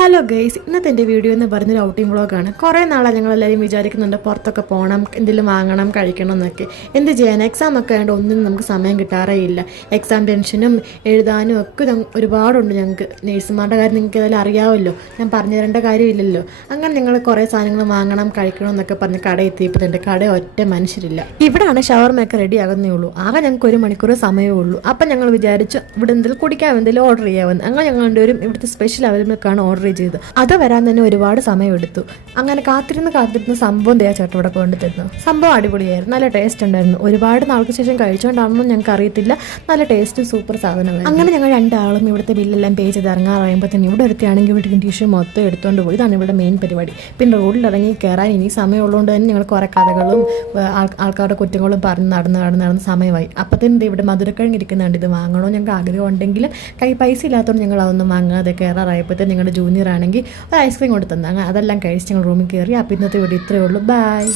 Hello guys, ഇന്നത്തെ എൻ്റെ video എന്ന് പറഞ്ഞൊരു ഔട്ടിംഗ് വ്ളോഗാണ്. കുറേ നാളെ ഞങ്ങളെല്ലാവരും വിചാരിക്കുന്നുണ്ട് പുറത്തൊക്കെ പോകണം, എന്തെങ്കിലും വാങ്ങണം, കഴിക്കണം എന്നൊക്കെ. എന്ത് ചെയ്യാൻ, എക്സാം ഒക്കെ ആയതുകൊണ്ട് ഒന്നിനും നമുക്ക് സമയം കിട്ടാറേ ഇല്ല. എക്സാം ടെൻഷനും എഴുതാനും ഒക്കെ ഒരുപാടുണ്ട് ഞങ്ങൾക്ക്. നേഴ്സുമാരുടെ കാര്യം നിങ്ങൾക്ക് ഏതായാലും അറിയാമല്ലോ, ഞാൻ പറഞ്ഞു തരേണ്ട കാര്യമില്ലല്ലോ. അങ്ങനെ ഞങ്ങൾ കുറേ സാധനങ്ങൾ വാങ്ങണം, കഴിക്കണം എന്നൊക്കെ പറഞ്ഞ് കട എത്തിയപ്പോഴുണ്ട്. കട ഒറ്റ മനുഷ്യരില്ല. ഇവിടെയാണ് ഷവർമയൊക്കെ റെഡി ആകുന്നേ ഉള്ളൂ. ആകെ ഞങ്ങൾക്ക് 1 മണിക്കൂർ സമയമേ ഉള്ളൂ. അപ്പം ഞങ്ങൾ വിചാരിച്ചു ഇവിടെ എന്തെങ്കിലും കുടിക്കാൻ എന്തെങ്കിലും ഓർഡർ ചെയ്യാമെന്ന്. അങ്ങനെ ഞങ്ങൾ രണ്ടുപേരും ഇവിടുത്തെ സ്പെഷ്യൽ അവൈലബിൾക്കാണ് ഓർഡർ ചെയ്തത്. അത് വരാൻ തന്നെ ഒരുപാട് സമയമെടുത്തു. അങ്ങനെ കാത്തിരുന്ന് സംഭവം ചേട്ടൻ ഇവിടെ കൊണ്ടുതരുന്നു. സംഭവം അടിപൊളിയായിരുന്നു, നല്ല ടേസ്റ്റ് ഉണ്ടായിരുന്നു. ഒരുപാട് നാൾക്ക് ശേഷം കഴിച്ചുകൊണ്ടാണെന്നും ഞങ്ങൾക്ക് അറിയത്തില്ല. നല്ല ടേസ്റ്റ്, സൂപ്പർ സാധനങ്ങൾ. അങ്ങനെ ഞങ്ങൾ രണ്ടാളും ഇവിടുത്തെ ബില്ലെല്ലാം പേ ചെയ്ത് ഇറങ്ങാറായുമ്പോൾ തന്നെ ഇവിടെ ഒരുത്തിയാണെങ്കിൽ വീട്ടിൽ ടിഷ്യൂ മൊത്തം എടുത്തുകൊണ്ട് പോയി. ഇതാണ് ഇവിടെ മെയിൻ പരിപാടി. പിന്നെ റോഡിൽ ഇറങ്ങി കയറാൻ ഇനി സമയമുള്ളതുകൊണ്ട് തന്നെ ഞങ്ങൾ കുറേ കഥകളും ആൾക്കാരുടെ കുറ്റങ്ങളും പറഞ്ഞ് നടന്ന് സമയമായി. അപ്പത്തന്നെ ഇവിടെ മധുരക്കിഴങ്ങ് ഇരിക്കുന്നുണ്ട്. ഇത് വാങ്ങണോ ഞങ്ങൾക്ക് ആഗ്രഹം ഉണ്ടെങ്കിലും പൈസ ഇല്ലാത്തതുകൊണ്ട് ഞങ്ങൾ അതൊന്നും വാങ്ങാതെ കയറാറായപ്പോഴത്തേന് ഞങ്ങളുടെ ജൂനിയർ ആണെങ്കിൽ ഒരു ഐസ്ക്രീം കൊടുത്തു തന്നെ. അതെല്ലാം കഴിച്ച് ഞങ്ങൾ റൂമിൽ കയറി. അപ്പോൾ ഇന്നത്തെ വീഡിയോ ഇത്രയേ ഉള്ളൂ. ബൈ.